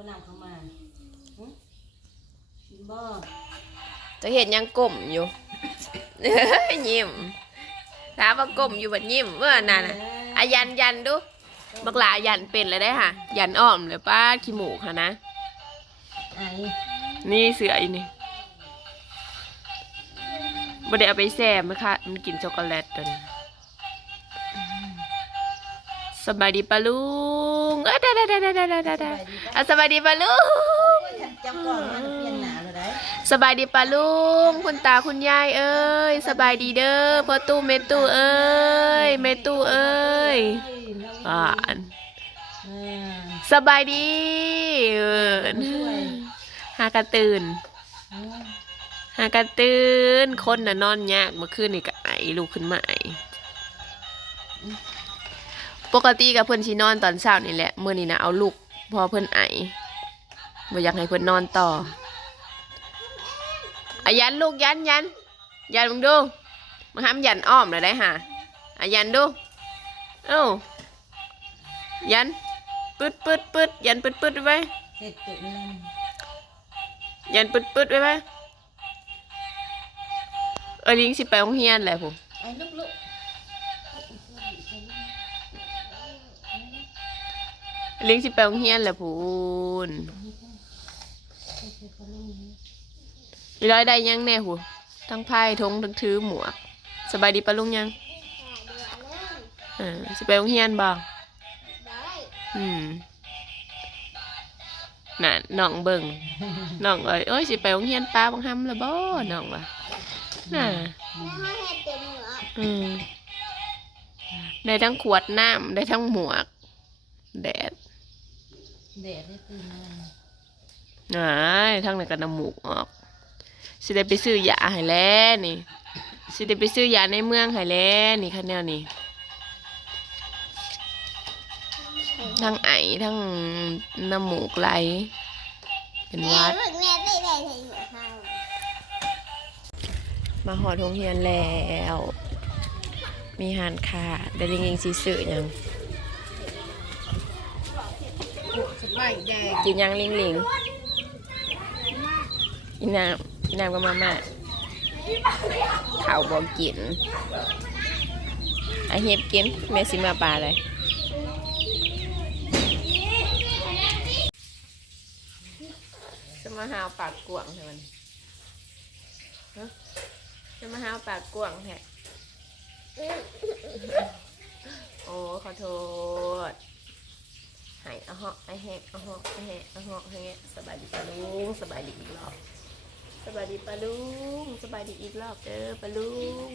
บ่นำเข้ามาหึกิบ่จะเห็นยังกลมอยู่ ยิ้มถามว่ากลมอยู่แบบดยิ้มเมื่อนานน่ะอายันยันดูบักหลายันเป็นเลยได้ค่ะ ยันอ้อมเลยป้าขี้หมูค่ะนะนี่เสืออีนี่บ่ได้เอาไปแซมไหมคะมันกินช็อกโกแลตตัวนี้สบายดีปะลูก เออได้ได้ได้ได้ได้ได้ได้สบายดีปะลุงสบายดีปะลุงคุณตาคุณยายเอ้ยสบายดีเด้อพ่อตู้เมตู้เอ้ยเมตู้เอ้ยอ่านสบายดีเอหากระตื่นหากระตื่นคนน่ะนอนยากเมื่อคืนนี่ก็ไอลูกขึ้นมาไอ ปกติกับเพื่อนชินอนตอนเช้านี่แหละเมื่อนี้นะเอาลูกพอเพื่อนไอบ่อยากให้เพื่อนนอนต่ออยันลูกยันยันยันมึงดูมึงห้ามยันอ้อมเลยได้ฮะอยันดูเอ้ายันปืดปืดปืดยันปืดปืดไว้ยันปืดปืดไว้ไหมเออลิงสิไปโรงเรียนแหละผมไอ้ลูก เลี้ยงสิไปโงเฮียนแหละพูนมีร้อยได้ยังแน่หูทั้งไพ่ทงทั้งถือหมวกสบายดีปะลุงยังอ่าสิไปโรงเรียนบ่าอืมน่ะน้องเบิ่งน้องเอ้ยโอ้ยสิไปโรงเรียนป้าบังหัมละบ่น้องว่ะน่ะอืมได้ทั้งขวดน้ำได้ทั้งหมวก แดด เดดได้ตื่นมไหนายทั้งในนกันน้ำมูกออก สิได้ไปซื้อยาให้แล้วนี่ สิได้ไปซื้อยาในเมืองให้แล้วนี่คันแนวนี่ทั้งไอทั้งน้ำหมูกไหลเป็นวัดมาหอดโงเรียนแล้ว มีหานค่ะเดลิงเองสีสื่อยัง กินยังลิงลิงอีน้ำอีน้ำกับมาม่าข่าวบอกกินอาเฮียบกินเม่สิมาปลาเลยจะมาหาปากกวงใช่มันจะมาหาปากกวงแท้โอ้ขอโทษ หายอะเหาะไอแหกอะเหาะไอแหกอะเหาะไรเงี้ยสบายดีปะลุงสบายดีอีกรอบสบายดีปะลุงสบายดีอีกรอบเด้อปะลุง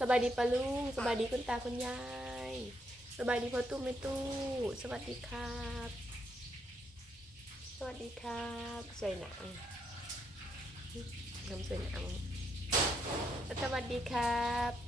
สบายดีปะลุงสบายดีคุณตาคุณยายสบายดีพ่อตู้แม่ตู้สวัสดีครับ สวัสดีครับสวยหนังน้ำสวยหนังสวัสดีครับ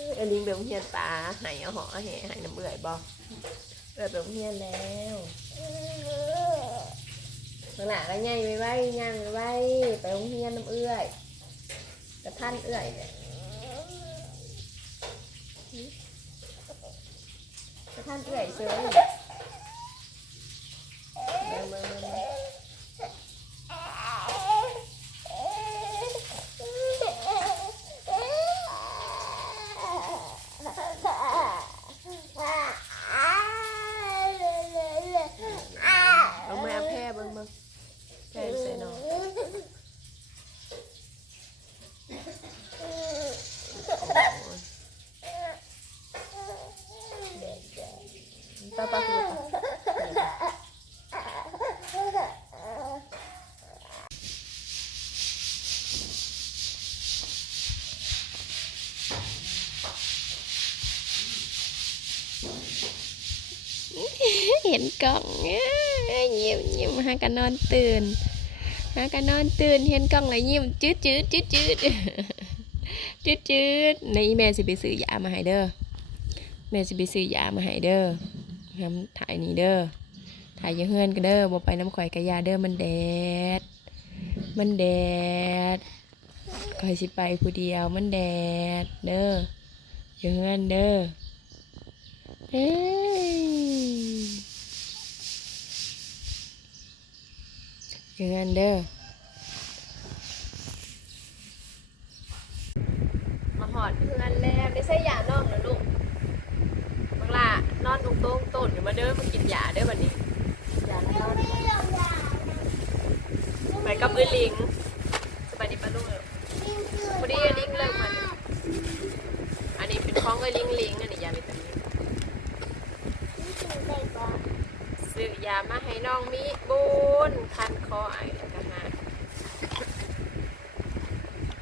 อาลิงเบลเฮียนตาหายเอาหาะเอแห่หายน้ำเอื่อยบอเอื่อยเบลเฮียนแล้วเมื่อไหร่ก็ง่ายไปไว้ง่ายไปไว้ไปโรงเรียนน้ำเอื่อยกระท่านเอื่อยเนี่ยกระท่านเอื่อยเฉยมามามามา เอามาเอาแพร่เบิ่งเบิ่งแพร่ใส่หนอ เห็นกล่องเยยิ้มยิ้มหากันนอนตื่นหากันนอนตื่นเห็นกล่องแล้วยิ้มจืดจืดจืดจืดจืดจืดในแม่สิไปซื้อยามาให้เด้อแม่สิไปซื้อยามาให้เด้อทำถ่ายนี่เด้อถ่ายอยังเฮือนกันเด้อบ่ไปน้ำข่อยกะยาเด้อมันแดด มันแดดข่อยสิไปผู้เดียวมันแดดเด้ออยังเฮือนเด้อเอ้ ยอย่างนั้นเด้อมาหอดเพื่อนแล้วได้ใส่ยานอนะลูกบังล่านอนตรงตรงๆต้นอยู่มาเด้อมากินยาเด้อวันนี้ย่าละนอนไปกับอื้อลิงสบายดีปะลูกพอดีลิงเลิกมันอันนี้เป็นของอื้อลิงลิงอันนี้ยาวิตามินซื้อยามาให้น้องมิบุญคัน คอไอ้กันนะ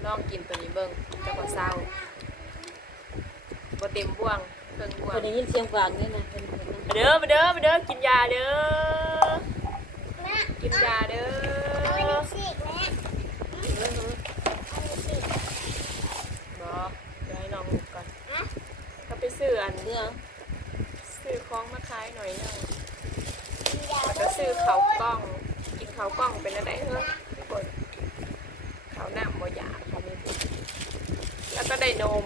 ลองกินตัวนี้เบิ่งจะบ่เศร้าบ่เต็มบ่วงเครื่องบ่วคงนได้ยินเสียงกวางนี่นะเป็นคนนั้น มาเด้อมาเด้อมาเด้อกินยาเด้อกินยาเด้อบ่เดี๋ยวให้น้องลุกก่อนเขาไปซื้ออัน เรื่อง ซื้อของมาขายหน่อยเนาะแล้วก็ซื้อเขาวกล้อง กินเขาวกล้องเป็นอะไรเหรอทุกคนเขาวหน้าบ่อยากเขาไม่พูดแล้วก็ได้นม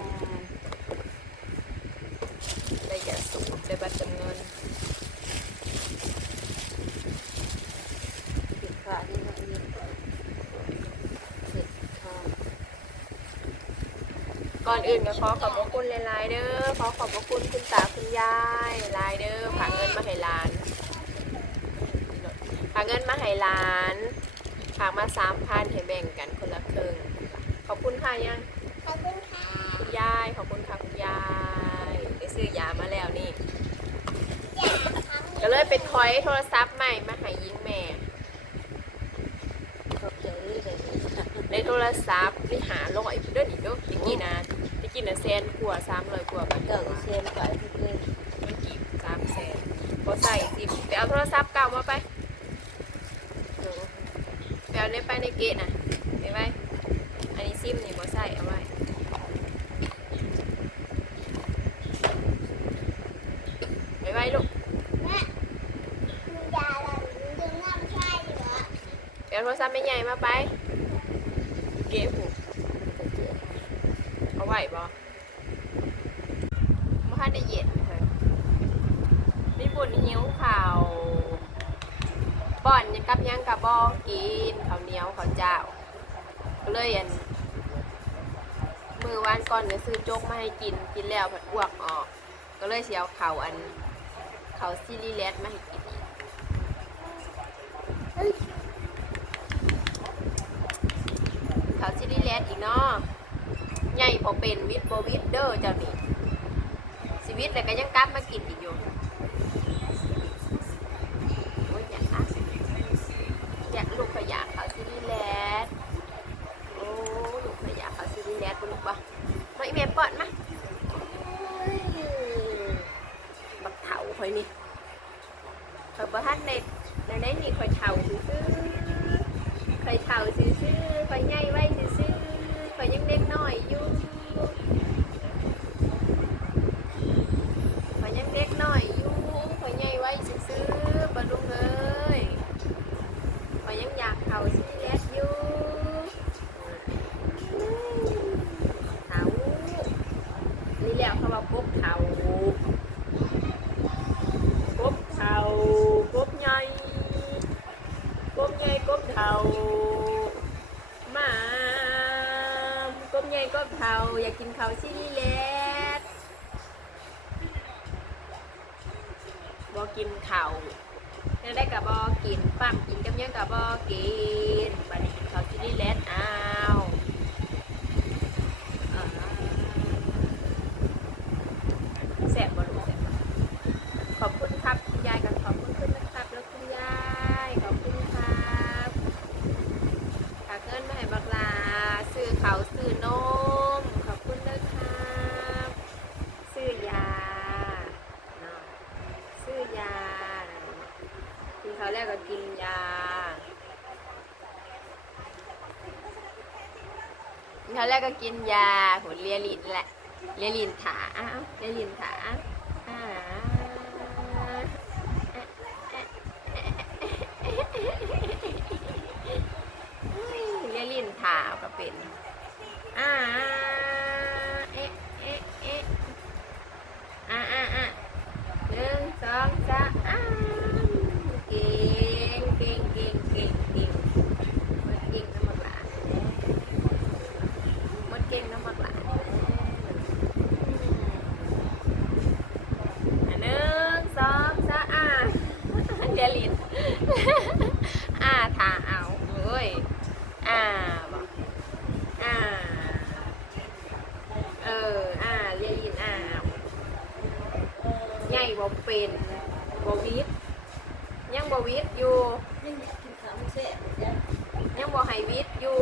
ได้ยาสูบได้บัตรจำเงิน ติดขานี่นะนี่ติดขา ก่อนอื่นก็ขอขอบพระคุณหลายๆเด้อขอขอบพระคุณคุณตาคุณยายหลายเด้อฝากเงินมาให้หลานฝากเงินมาให้หลานฝากมาสามพันให้แบ่งกันคนละครึ่งขอบคุณค่ะยังคุณยายขอบคุณค่ะคุณยายได้ซื้อยามาแล้วนี่ก็เลยไปถอยโทรศัพท์ใหม่มาให้ยิงแม่ ขอบใจเลยเลย ในโทรศัพท์ไปหาลอยเด้อนี่เด้อตะกี้นะตะกี้นะแสนกว่าสามร้อยกว่าบาทเก่าเชียนกว่าที่เคยมันกี่สามแสนพอใส่สิไปเอาโทรศัพท์เก่ามาไปไปเอาเนี่ยไปในเกตนะไปไว้อันนี้ซิมนี่พอใส่เอาไว้ไปไว้ลูกไปเอาโทรศัพท์ไม่ใหญ่มาไป เก็บหูเอาไหว้บ่มาให้ได้เย็นเถอะมีบุญหิวข่าวบ่อนยังกับยังกับบอกินข้าวเหนียวข้าวเจ้าก็เลยอันมือวานก่อนเนี่ยซื้อโจ๊กมาให้กินกินแล้วผัดอ้วกออก ก็เลยเสียวเข่าอันเข่าซิลิเลสมาให้กินอีก ขาซิลิเลสอีกเนาะใหญ่พอเป็นวิทย์โบวิทย์เด้อเจ้านี่ชีวิตแต่ก็ยังกลับมากินอีกอยู่โอ้ยอยากลูกขยะข่าซิลิเลสโอ้ลูกขยะข่าซิลิเลสกูลูกบ่มาอีเมลเปิดมาบักเถาคอยนี่คอยบ่ทันในในได้นี่คอยเถาซื้อๆคอยเถาซื้อคอยใหญ่ไว้ ล็กน้อยอยู่ยังเด็กน้อยอยู่คอยใหญ่ไว้ซื้อๆบ่ลุงเอ้ยคอยยังอยากเถาซิลิเลสอยู่ เถานี่แหละเขาว่ากบเถากบเถากบใหญ่กบใหญ่กบเถามากบใหญ่กบเถา อยากกินข้าวชิลีแลดบอกินเขาวยังได้กับบอกินปั๊มกินกับยังกับบอกินบัดนี้กินข้าวชิลีแลดอ้าวอ่าแสบบอลูแสบบ่ขอบคุณครับขอบคุณคุณนะครับ แล้วคุณยายขอบคุณครับฝากเงินมาให้บักลาซื้อเขาวซื้อนมขอบคุณนะครับซื้อยาเนาะซื้อยา เข้าวแรกก็กินยาหัวเลียลินแหละเลียลินถาอ้าวเลียลินถาอ่าเลียลินถาก็เป็นอ่าอ๊ะเอ๊ะเอ๊ะอ่าอ่าอ่าหนึ่งสองสามอ้าวเก่งเก่งเก่งเก่งเก่งมันเก่งน้ำมันหลาน มดเก่งน้ำมักหลานอันหนึ่งสองสามอ่าเดี๋ยวลิน อ่าทาเอาเว้ยอ่าบอกอ่า เออ อ่าเรียลินอ่าเอาใหญ่บ่เป็นบ่วิทย์ยังบ่วิทย์อยู่ ยังอยากกินข้าวไม่แซ่บจ้ะ ยังบ่ให้ วิทย์อยู่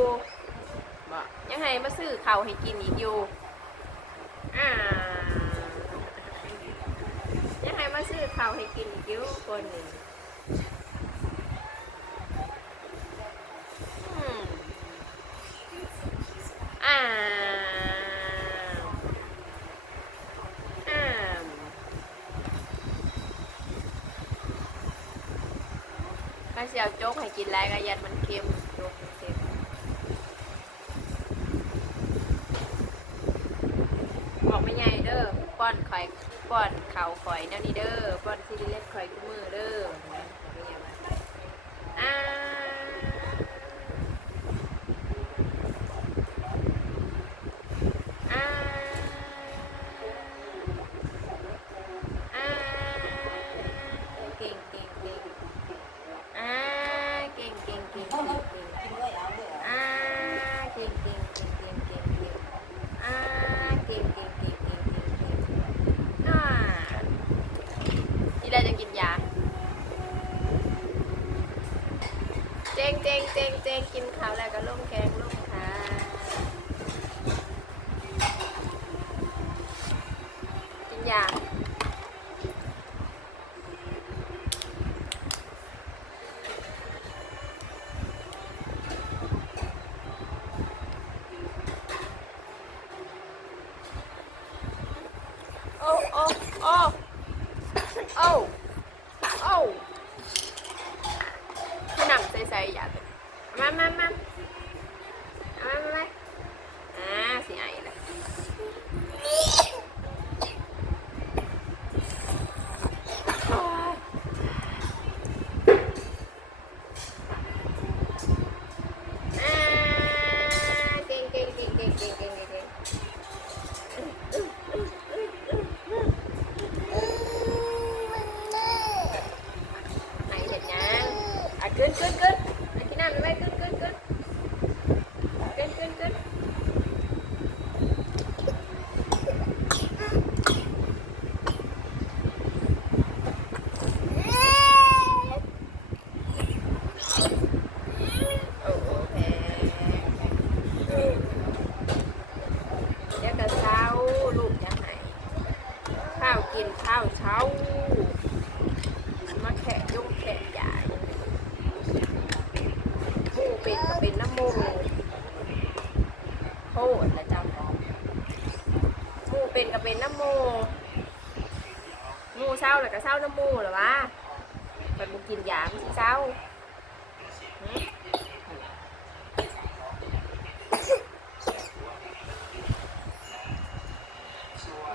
บ่ยังให้มาซื้อข้าวให้กินอีกอยู่อ่ายังให้มาซื้อข้าวให้กินอีกอยู่คนหนึ่งอืมอ่าอ่าก็เสียวโจ๊ก ให้กินแล้วก็ยันมันเค็มโจ๊กมันเค็มบอกไม่ใหญ่เด้อป้อนข่อยป้อนเข่าข่อยแนวนี้เด้อป้อนซีรีเล็กข่อยกุ้มือเด้ออกไม่ใหญ่ว่าอ่าอ่า เป็นน้ำมูมูเศร้าแล้วก็เศร้าน้ำมูหรอวะมันบุกินยามันสิเศร้า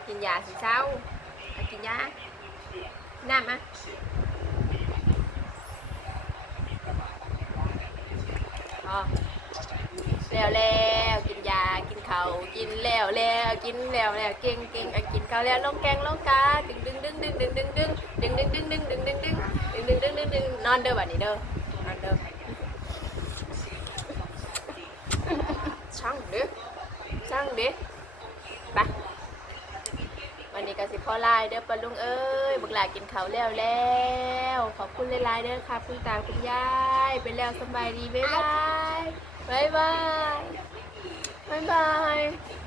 กินยาสิเศร้ากินยาน้ำอะพอแล้วแล้วกินย ขาวกินแล้วแล้วกินแล้วแล้วเก่งเก่งอะกินข้าวแล้วลงแกงลงกาดึงดึงดึงดึงดึงดึงดึงดึงดึงดึงดึงดึงดึงดึงดึงดึงดึงดึงดึงนอนเด้อบัดนี้เด้อนอนเด้อช่างเด้อช่างเด้อไปวันนี้ก็สิพ่อลายเด้อปะลุงเอ้ยบักหลากินข้าวแล้วแล้วขอบคุณหลายๆเด้อค่ะคุณตาคุณยายไปแล้วสบายดีบ๊ายบายบ๊ายบาย 拜拜。